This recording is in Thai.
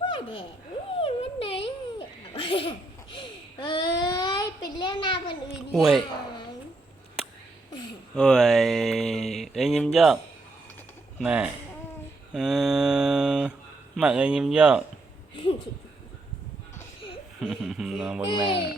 ว่าเด็กมันไหนเอ้ยเป็นเรื่องหน้าคนอื่นอย่าง ôi ơi nhím giọt nè mặt ơi nhím giọt nó bưng nè